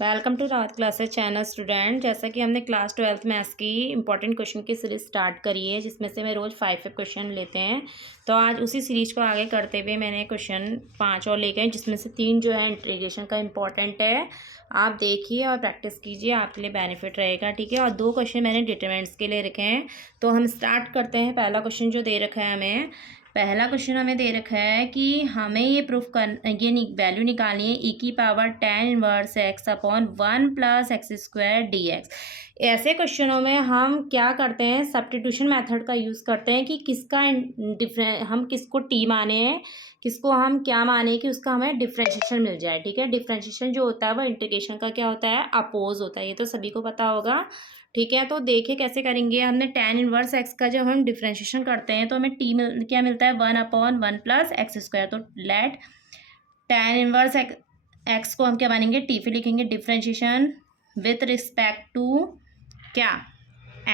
Welcome to Rawat classes channel student. जैसा कि हमने क्लास 12th मैथ्स की इंपॉर्टेंट क्वेश्चन की सीरीज स्टार्ट करी है, जिसमें से मैं रोज़ 5 क्वेश्चन लेते हैं। तो आज उसी सीरीज को आगे करते हुए मैंने क्वेश्चन 5 और लेके हैं, जिसमें से 3 जो है इंटीग्रेशन का इंपॉर्टेंट है। आप देखिए और प्रैक्टिस कीजिए, आपके लिए बेनिफिट रहेगा, ठीक है। और 2 क्वेश्चन मैंने डिटरमिनेंट्स के लिए रखे हैं। तो हम स्टार्ट करते हैं। पहला क्वेश्चन जो दे रखा है हमें, पहला क्वेश्चन हमें दे रखा है कि हमें ये प्रूफ कर ये वैल्यू निकालनी है e⁻tan−1 अपॉन 1+x² dx। ऐसे क्वेश्चनों में हम क्या करते हैं, सब्स्टिट्यूशन मेथड का यूज़ करते हैं कि किसका हम किसको टी माने हैं, किसको हम क्या माने कि उसका हमें डिफ्रेंशिएशन मिल जाए, ठीक है। डिफ्रेंशिएशन जो होता है वो इंटीग्रेशन का क्या होता है, अपोज होता है। ये तो सभी को पता होगा, ठीक है। तो देखिए कैसे करेंगे। हमने tan−1 का जब हम डिफ्रेंशिएशन करते हैं तो हमें क्या मिलता है, 1/1+x²। तो लेट tan−1 को हम क्या मानेंगे, टी। फिर लिखेंगे डिफ्रेंशिएशन विथ रिस्पेक्ट टू क्या,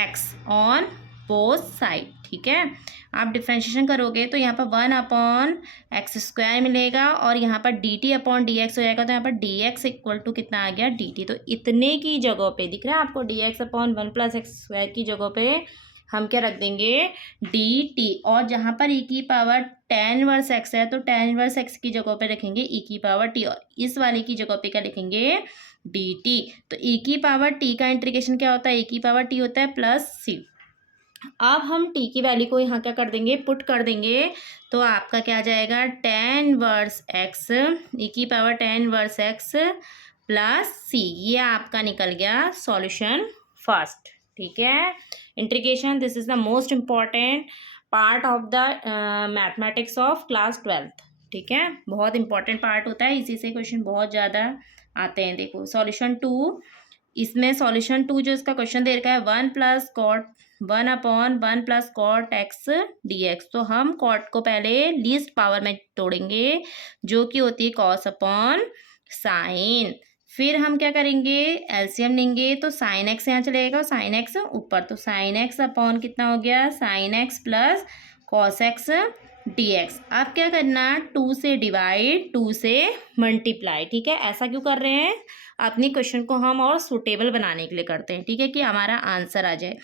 x ऑन बोथ साइड, ठीक है। आप डिफ्रेंशिएशन करोगे तो यहाँ पर 1/x² मिलेगा और यहाँ पर dt/dx हो जाएगा। तो यहाँ पर dx इक्वल टू कितना आ गया, dt। तो इतने की जगह पे दिख रहा है आपको, dx/1+x² की जगह पे हम क्या रख देंगे, dt। और जहाँ पर e⁻tan−1 है तो tan−1 की जगह पे रखेंगे e⁻t, और इस वाले की जगह पे क्या लिखेंगे, dt। तो e⁻t का इंटीग्रेशन क्या होता है, e⁻t होता है +c। अब हम t की वैल्यू को यहाँ क्या कर देंगे, पुट कर देंगे। तो आपका क्या आ जाएगा, tan−1 e⁻tan−1 +c। ये आपका निकल गया सॉल्यूशन फर्स्ट, ठीक है। Integration, this is the most important part of the mathematics of class 12th, ठीक है। बहुत इंपॉर्टेंट पार्ट होता है, इसी से क्वेश्चन बहुत ज़्यादा आते हैं। देखो सॉल्यूशन 2, इसमें सॉल्यूशन 2 जो इसका क्वेश्चन दे रखा है 1+cot x dx। तो हम कॉट को पहले लीस्ट पावर में तोड़ेंगे, जो कि होती है cos/sin। फिर हम क्या करेंगे, एलसीएम लेंगे। तो sin x यहाँ चलेगा और sin x ऊपर। तो sin x अपॉन कितना हो गया, sin x plus cos x dx। अब क्या करना, 2 से डिवाइड, 2 से मल्टीप्लाई, ठीक है। ऐसा क्यों कर रहे हैं, अपनी क्वेश्चन को हम और सुटेबल बनाने के लिए करते हैं, ठीक है, कि हमारा आंसर आ जाए।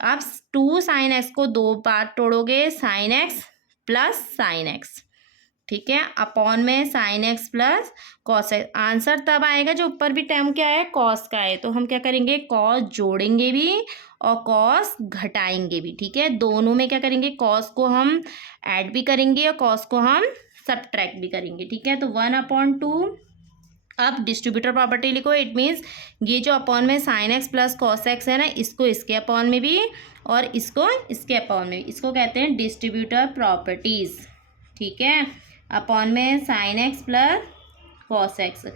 आप 2 sin x को 2 बार तोड़ोगे, sin x plus sin x, ठीक है, अपॉन में sin x plus cos x। Answer तब आएगा जो ऊपर भी टर्म क्या है, cos का है। तो हम क्या करेंगे, cos जोड़ेंगे भी और cos घटाएंगे भी, ठीक है। दोनों में क्या करेंगे, cos को हम ऐड भी करेंगे और cos को हम सब्ट्रैक्ट भी करेंगे, ठीक है। तो 1/2। अब डिस्ट्रीब्यूटर प्रॉपर्टी लिखो। इट मीन्स ये जो अपॉन में sin x plus cos x है ना, इसको इसके अपॉन में भी और इसको इसके अपॉन में भी, इसको कहते हैं डिस्ट्रीब्यूटर प्रॉपर्टीज, ठीक है। अपॉन में sin x plus cos x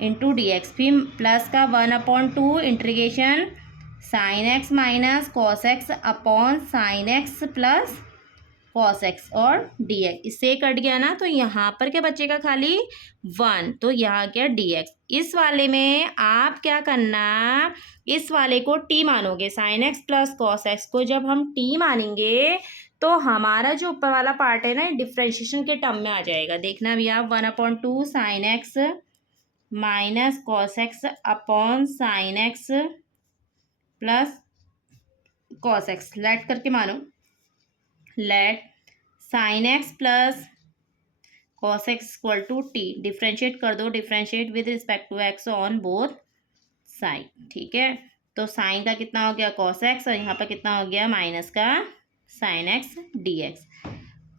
into D x. फिर प्लस का 1/2 integration sin x minus cos x upon sin x plus cos x और dx। इससे कट गया ना, तो यहाँ पर क्या बचेगा, खाली 1। तो यहाँ क्या, dx। इस वाले में आप क्या करना, इस वाले को t मानोगे, sin x plus cos x को जब हम t मानेंगे तो हमारा जो ऊपर वाला पार्ट है ना, डिफ्रेंशिएशन के टर्म में आ जाएगा। देखना भी आप, 1/2 sin x minus cos x upon sin x plus cos x। Let करके मानो, let sin x plus cos x equal to t. Differentiate कर दो, differentiate with respect to x on both side, ठीक है। तो साइन का कितना हो गया, cos x, और यहाँ पर कितना हो गया, माइनस का sin x dx।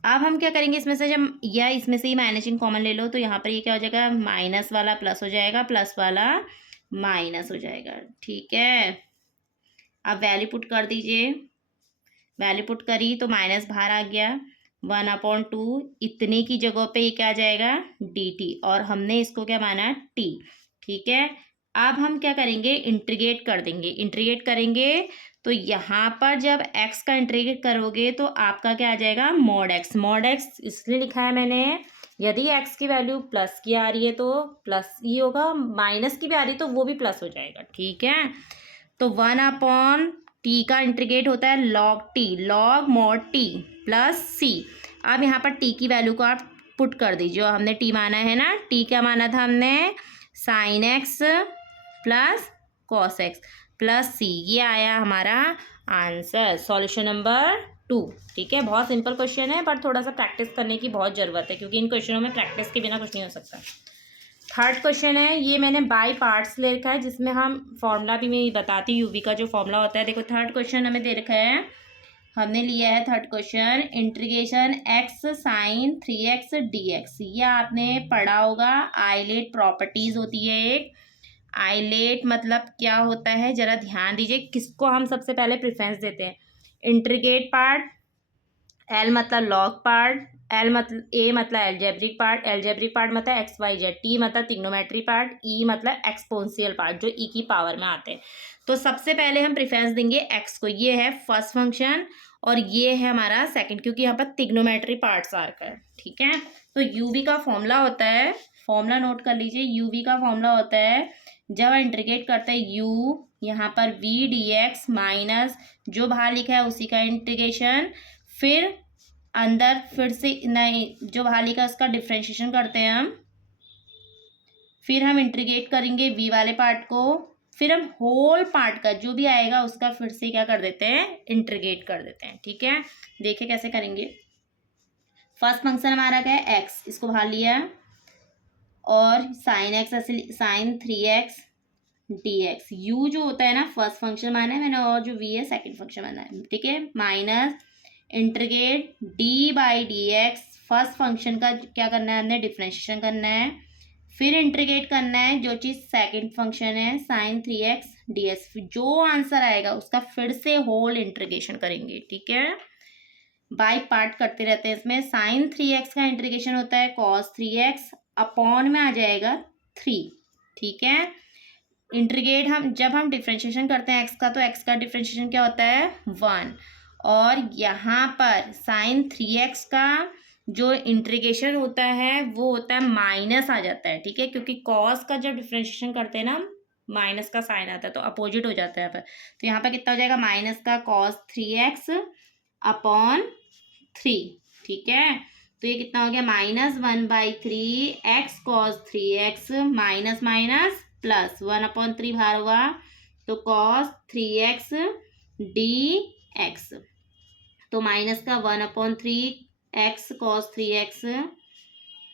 अब हम क्या करेंगे, इसमें से जब या इसमें से ही माइनसिंग कॉमन ले लो, तो यहाँ पर ये क्या हो जाएगा, माइनस वाला प्लस हो जाएगा, प्लस वाला माइनस हो जाएगा, ठीक है। अब वैल्यू पुट कर दीजिए, वैल्यू पुट करी तो माइनस बाहर आ गया, 1/2 इतने की जगह पे ये क्या आ जाएगा, dt। और हमने इसको क्या माना, t, ठीक है। अब हम क्या करेंगे, इंटीग्रेट कर देंगे। इंटीग्रेट करेंगे तो यहाँ पर जब x का इंटीग्रेट करोगे तो आपका क्या आ जाएगा, mod x। mod x इसलिए लिखा है मैंने, यदि x की वैल्यू प्लस की आ रही है तो प्लस ही होगा, माइनस की भी आ रही है तो वो भी प्लस हो जाएगा, ठीक है। तो 1/t का इंटीग्रेट होता है log t, log mod t plus c। अब यहाँ पर t की वैल्यू को आप पुट कर दीजिए। हमने t माना है ना, t क्या माना था हमने, sin x plus cos x plus C. ये आया हमारा आंसर, सॉल्यूशन नंबर 2। ठीक है, बहुत सिंपल क्वेश्चन है, पर थोड़ा सा प्रैक्टिस करने की बहुत ज़रूरत है, क्योंकि इन क्वेश्चनों में प्रैक्टिस के बिना कुछ नहीं हो सकता। थर्ड क्वेश्चन है, ये मैंने बाय पार्ट्स ले रखा है, जिसमें हम फॉर्मूला भी मैं बताती हूँ, यूवी का जो फॉर्मूला होता है। देखो थर्ड क्वेश्चन हमें दे रखा है, हमने लिया है third question, integration x sine 3x dx। ये आपने पढ़ा होगा, आइलेट प्रॉपर्टीज होती है एक। आइलेट मतलब क्या होता है, जरा ध्यान दीजिए, किसको हम सबसे पहले प्रेफरेंस देते हैं। इंटीग्रेट पार्ट, एल मतलब लॉग पार्ट, एल मतलब ए मतलब एल्जेब्रिक पार्ट, एल्जेब्रिक पार्ट मतलब एक्स वाई जेड, टी मतलब ट्रिग्नोमेट्री पार्ट, ई मतलब एक्सपोनेंशियल पार्ट जो ई की पावर में आते हैं। तो सबसे पहले हम प्रेफरेंस देंगे एक्स को, ये है फर्स्ट फंक्शन और ये है हमारा सेकंड, क्योंकि यहाँ पर ट्रिग्नोमेट्री पार्ट्स आ रखा है। ठीक है, तो यूवी का फॉर्मूला होता है, फॉर्मूला नोट कर लीजिए, यूवी का फॉर्मूला होता है, जब इंटीग्रेट करते हैं यू, यहाँ पर वी डी एक्स माइनस जो बाहर लिखा है उसी का इंटीग्रेशन, फिर अंदर फिर से नहीं जो बाहर लिखा है उसका डिफ्रेंशिएशन करते हैं हम, फिर हम इंटीग्रेट करेंगे वी वाले पार्ट को, फिर हम होल पार्ट का जो भी आएगा उसका फिर से क्या कर देते हैं, इंटीग्रेट कर देते हैं। ठीक है, देखिए कैसे करेंगे। फर्स्ट फंक्शन हमारा क्या है, एक्स, इसको बाहर लिया, और sine x sine 3x dx। U जो होता है ना फर्स्ट फंक्शन माना है मैंने, और जो वी है सेकंड फंक्शन माना है। ठीक है, minus integrate D by D x, first function का क्या करना है, हमने डिफ्रेंशिएशन करना है, फिर इंटीग्रेट करना है जो चीज़ सेकंड फंक्शन है साइन 3x dx, जो आंसर आएगा उसका फिर से होल इंटीग्रेशन करेंगे। ठीक है, बाय पार्ट करते रहते हैं इसमें। साइन 3x का इंटीग्रेशन होता है कॉस 3x, अपॉन में आ जाएगा 3। ठीक है, इंटीग्रेट हम जब हम डिफ्रेंशिएशन करते हैं एक्स का, तो एक्स का डिफ्रेंशिएशन क्या होता है 1, और यहाँ पर साइन 3x का जो इंटीग्रेशन होता है वो होता है माइनस आ जाता है। ठीक है, क्योंकि कॉस का जब डिफ्रेंशिएशन करते हैं ना माइनस का साइन आता है, तो अपोजिट हो जाता है यहाँ पर। तो यहाँ पर कितना हो जाएगा, माइनस का कॉस 3x अपॉन 3। ठीक है, तो ये कितना हो गया, -1/3 x cos 3x minus minus plus 1/3 बाहर हुआ, तो कॉस 3x dx, तो माइनस का 1/3 x cos 3x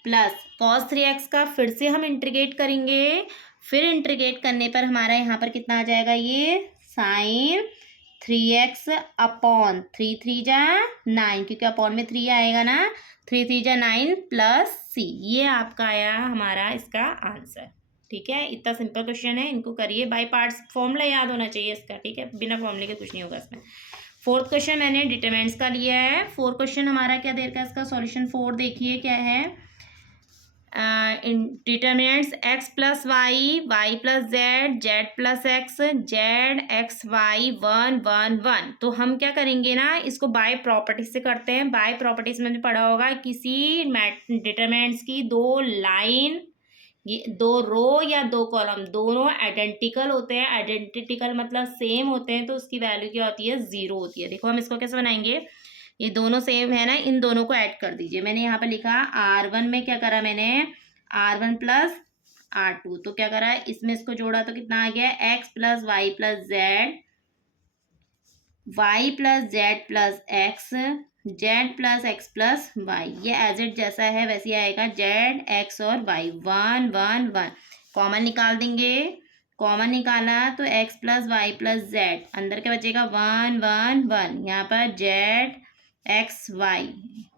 plus cos 3x का फिर से हम इंटीग्रेट करेंगे, फिर इंटीग्रेट करने पर हमारा यहाँ पर कितना आ जाएगा, ये साइन 3x अपॉन 3 3 जा 9, क्योंकि अपॉन में 3 आएगा ना, 3 3 जा 9 प्लस सी। ये आपका आया हमारा इसका आंसर। ठीक है, इतना सिंपल क्वेश्चन है, इनको करिए बाय पार्ट्स, फॉर्मूला याद होना चाहिए इसका। ठीक है, बिना फॉर्मूले के कुछ नहीं होगा इसमें। फोर्थ क्वेश्चन मैंने डिटरमिनेंट्स का लिया है। फोर्थ क्वेश्चन हमारा क्या दे रखा है, इसका सॉल्यूशन 4 देखिए क्या है। Determinants x plus y, y plus z, z plus x, z x y 1 1 1। तो हम क्या करेंगे ना, इसको बाय प्रॉपर्टीज से करते हैं। बाय प्रॉपर्टीज में पढ़ा होगा, किसी डिटरमिनेंट्स की दो लाइन, ये दो रो या दो कॉलम दोनों आइडेंटिकल होते हैं, आइडेंटिकल मतलब सेम होते हैं, तो उसकी वैल्यू क्या होती है, 0 होती है। देखो हम इसको कैसे बनाएंगे, ये दोनों सेम है ना, इन दोनों को ऐड कर दीजिए। मैंने यहाँ पे लिखा R1 में क्या करा मैंने, R1 प्लस R2, तो क्या करा इसमें इसको जोड़ा तो कितना आ गया, x plus y plus z, y plus z plus x, z plus x plus y. ये एज इट जैसा है वैसे ही आएगा, जेड एक्स और वाई 1 1 1। कॉमन निकाल देंगे, कॉमन निकाला तो x plus y plus z, अंदर क्या बचेगा 1 1 1, यहाँ पर जेड एक्स वाई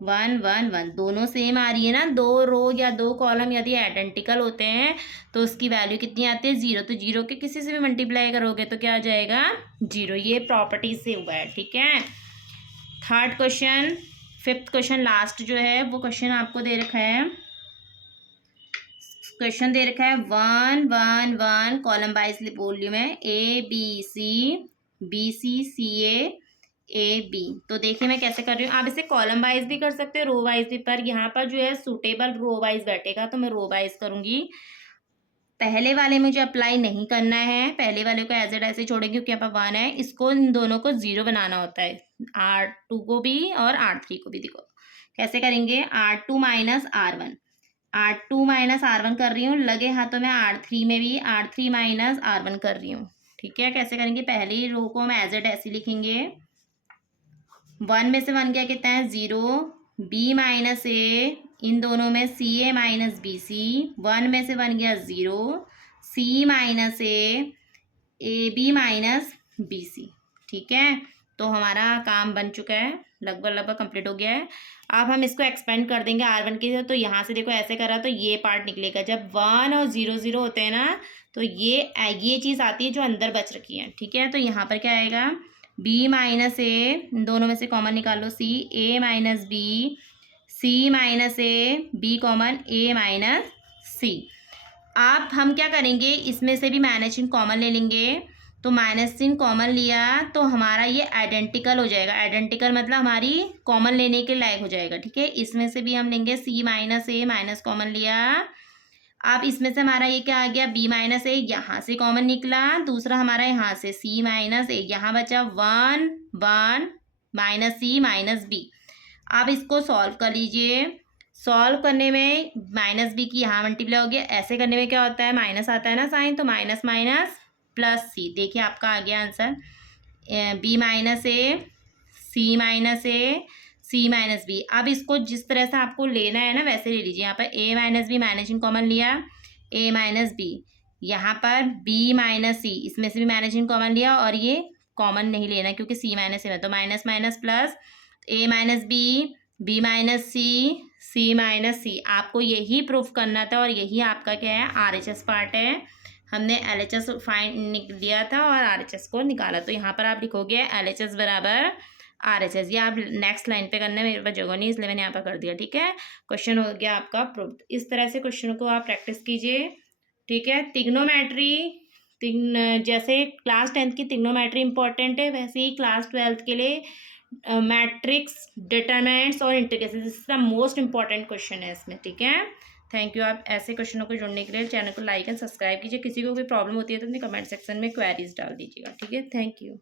1 1 1, दोनों सेम आ रही है ना, दो रो या दो कॉलम यदि आइडेंटिकल होते हैं तो उसकी वैल्यू कितनी आती है, 0। तो 0 के किसी से भी मल्टीप्लाई करोगे तो क्या आ जाएगा, 0। ये प्रॉपर्टी से हुआ है। ठीक है, third question, fifth question last जो है वो क्वेश्चन आपको दे रखा है, क्वेश्चन दे रखा है 1 1 1 कॉलम वाइज वॉल्यूम है, ABCBCCA तो देखिए मैं कैसे कर रही हूँ। आप इसे कॉलम वाइज भी कर सकते हो, रो वाइज भी, पर यहाँ पर जो है सूटेबल रो वाइज बैठेगा तो मैं रो वाइज करूँगी। पहले वाले में जो अप्लाई नहीं करना है, पहले वाले को एज इट ऐसे छोड़ेंगे क्योंकि यहाँ पर 1 है, इसको इन दोनों को 0 बनाना होता है, R2 को भी और R3 को भी। देखो कैसे करेंगे, R2 minus R1, R2 minus R1 कर रही हूँ, लगे हाथों में R3 में भी R3 माइनस R1 कर रही हूँ। ठीक है, कैसे करेंगे, पहली रो को हम एज इट ऐसे लिखेंगे। 1 में से 1 गया कितना है 0, B माइनस ए, इन दोनों में CA माइनस BC, 1 में से 1 गया 0, C minus a b minus BC। ठीक है, तो हमारा काम बन चुका है, लगभग कंप्लीट हो गया है। अब हम इसको एक्सपेंड कर देंगे R1 के, तो यहाँ से देखो ऐसे करा तो ये पार्ट निकलेगा। जब 1 और 0 0 होते हैं ना, तो ये चीज़ आती है जो अंदर बच रखी है। ठीक है, तो यहाँ पर क्या आएगा, B माइनस ए, दोनों में से कॉमन निकाल लो, C, A minus B, C minus A, B common, A minus C। अब हम क्या करेंगे, इसमें से भी माइनस चिन्ह कॉमन ले लेंगे। तो माइनस चिन्ह कॉमन लिया तो हमारा ये आइडेंटिकल हो जाएगा। आइडेंटिकल मतलब हमारी कॉमन लेने के लायक हो जाएगा। ठीक है, इसमें से भी हम लेंगे C माइनस ए, माइनस कॉमन लिया। अब इसमें से हमारा ये क्या आ गया, B माइनस ए, यहाँ से कॉमन निकला। दूसरा हमारा यहाँ से C माइनस ए, यहाँ बचा 1 1 माइनस C माइनस B। अब इसको सॉल्व कर लीजिए। सॉल्व करने में माइनस बी की यहाँ मल्टीप्लाई हो गया। ऐसे करने में क्या होता है, माइनस आता है ना साइन, तो माइनस माइनस प्लस सी। देखिए आपका आ गया आंसर, बी माइनस ए, सी माइनस ए, सी माइनस बी। अब इसको जिस तरह से आपको लेना है ना वैसे ले लीजिए। यहाँ पर ए माइनस बी, माइनस इन कॉमन लिया, ए माइनस बी। यहाँ पर बी माइनस सी, इसमें से भी माइनस इन कॉमन लिया, और ये कॉमन नहीं लेना क्योंकि सी माइनस ए में, तो माइनस माइनस प्लस, ए माइनस बी, बी माइनस सी, सी माइनस सी। आपको यही प्रूफ करना था, और यही आपका क्या है, RHS पार्ट है। हमने LHS फाइंड लिया था और RHS को निकाला। तो यहाँ पर आप लिखोगे LHS बराबर RHS। ये आप नेक्स्ट लाइन पे करना है, मेरे पास जगह नहीं इसलिए मैंने यहाँ पर कर दिया। ठीक है, क्वेश्चन हो गया आपका प्रूफ। इस तरह से क्वेश्चन को आप प्रैक्टिस कीजिए। ठीक है, तिग्नोमेट्री, जैसे क्लास 10th की तिग्नोमेट्री इंपॉर्टेंट है, वैसे ही क्लास 12th के लिए मैट्रिक्स, डिटरमिनेंट्स और integration, this is the most important question है इसमें। ठीक है, थैंक यू। आप ऐसे क्वेश्चनों को जोड़ने के लिए चैनल को लाइक एंड सब्सक्राइब कीजिए। किसी को कोई प्रॉब्लम होती है तो अपने कमेंट सेक्शन में क्वेरीज डाल दीजिएगा। ठीक है, थैंक यू।